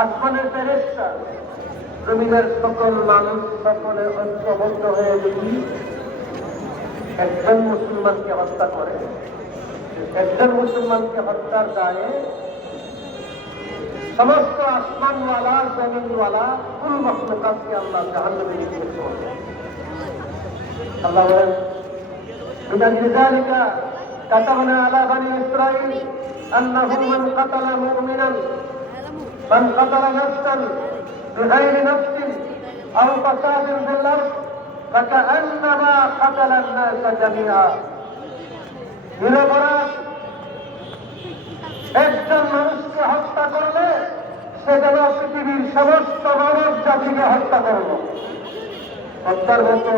আসমানের ফেরেশতা জমিনের সকল মানুষ সকলে ঐক্যবদ্ধ হয়ে যদি একজন মুসলমানকে হত্যা করে, একজন মুসলমানকে হত্যার দায়ে সমস্ত আসমানওয়ালা জমিনওয়ালা কুল মখলুকাতকে আল্লাহ জাহান্নামে নিক্ষেপ করবে। আল্লাহ বলেন, من أجل ذلك كتبنا على بني إسرائيل أنه من قتل مؤمنا من قتل نفسا بغير نفس أو فساد في الأرض فكأنما قتل الناس جميعا। নিরপরাধ একজন মানুষকে হত্যা করলে সে যেন পৃথিবীর সমস্ত মানব জাতিকে হত্যা করল। হত্যার মতো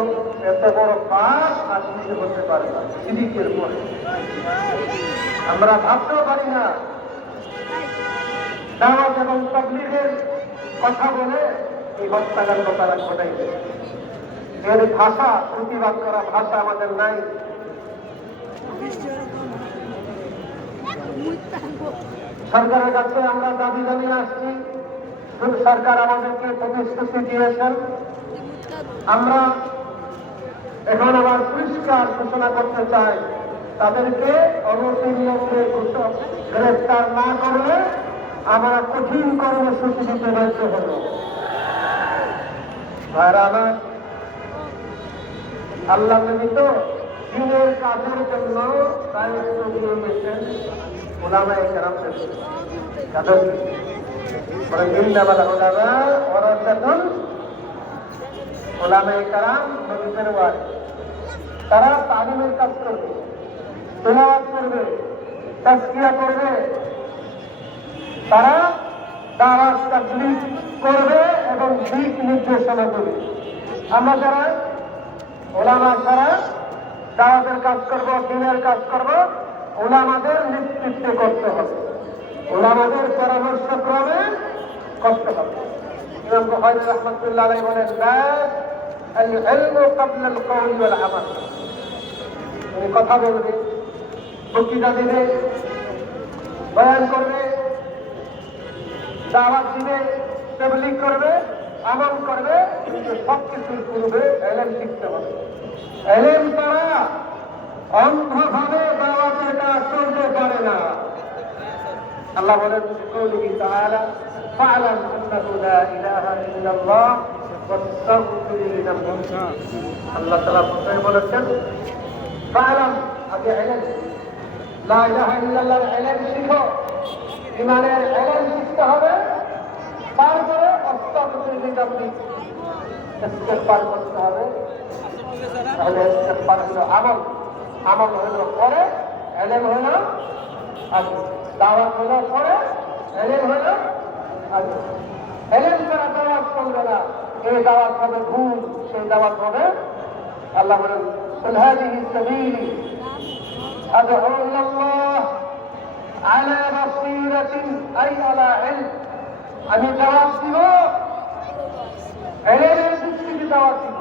এত বড় পাপ আর কিছু হতে পারে না শিরকের পরে। আমরা ভাবতেও পারি না দাওয়াত এবং তাবলীগের কথা বলে এই হত্যাকাণ্ড তারা ঘটাইবে। এর ভাষা, প্রতিবাদ করা ভাষা আমাদের নাই। সরকারের কাছে আমরা দাবি জানিয়ে আসছি, সরকার আমাদেরকে প্রতিশ্রুতি দিয়েছেন। আমরা এখন আবার পরিষ্কার ঘোষণা করতে চাই, তাদেরকে অনতিবিলম্বে গ্রেফতার না করলে আমরা কঠিন কর্মসূচি দিতে বাধ্য হব। আমার আল্লাহ নবী তো দিনের কাজের জন্য দায়িত্ব দিয়ে গেছেন উলামায়ে কেরামদের। তাদের উলামায়ে কেরাম নবীদের ওয়ারিস। তারা তালিমের কাজ করবে, তেলাওয়াত করবে, তাজকিয়া করবে, তারা দাওয়াত তাবলীগ করবে এবং দিক নির্দেশনা করবে। আমরা যারা উলামা ছাড়া দাওয়াতের কাজ করব, দ্বীনের কাজ করব, উলামাদের নেতৃত্বে করতে হবে, উলামাদের পরামর্শ ক্রমে করতে হবে। ইমাম বুখারী রাহমাতুল্লাহ আলাইহি বলেন, আল ইলমু ক্বাবলা আল কওলি ওয়াল আমাল। উনি কথা বলবে, বক্তৃতা দিবে, বয়ান করবে, দাওয়াত দিবে, তাবলীগ করবে, আমল করবে, কিন্তু সবকিছুর পূর্বে ইলম শিখতে হবে। ইলম ছাড়া অন্ধভাবে দাওয়াতের কাজ চলতে পারে না। আল্লাহ বলেন, কওলিহি তাআলা, ফা'লাম আন্নাহু লা ইলাহা ইল্লাল্লাহ ওয়াস্তাগফির লিযানবিকা। আল্লাহ তাআলা বলেছেন, ফা'লাম, আগে ইলম, লা ইলাহা ইল্লাল্লাহর ইলম শিখো, ঈমানের ইলম শিখতে হবে। তারপরে আস্তাগফির লিযানবিকা, ইস্তিগফার করতে হবে। তাহলে ইস্তিগফার হলো আমল, আমল হলো পরে, ইলম হলো আগে, দাওয়াত হলো পরে, ইলম হলো আগে। ইলম ছাড়া দাওয়াত চলবে না। এই দাওয়াত হবে ভুল, সেই দাওয়াত হবে, আল্লাহ বলেন, কুল হাযিহি সাবিলি আদ'উ ইলাল্লাহ আলা বাসীরাতিন আই আলা ইলম। আমি দাওয়াত দিব, ইলমের ভিত্তিতে দাওয়াত দিব।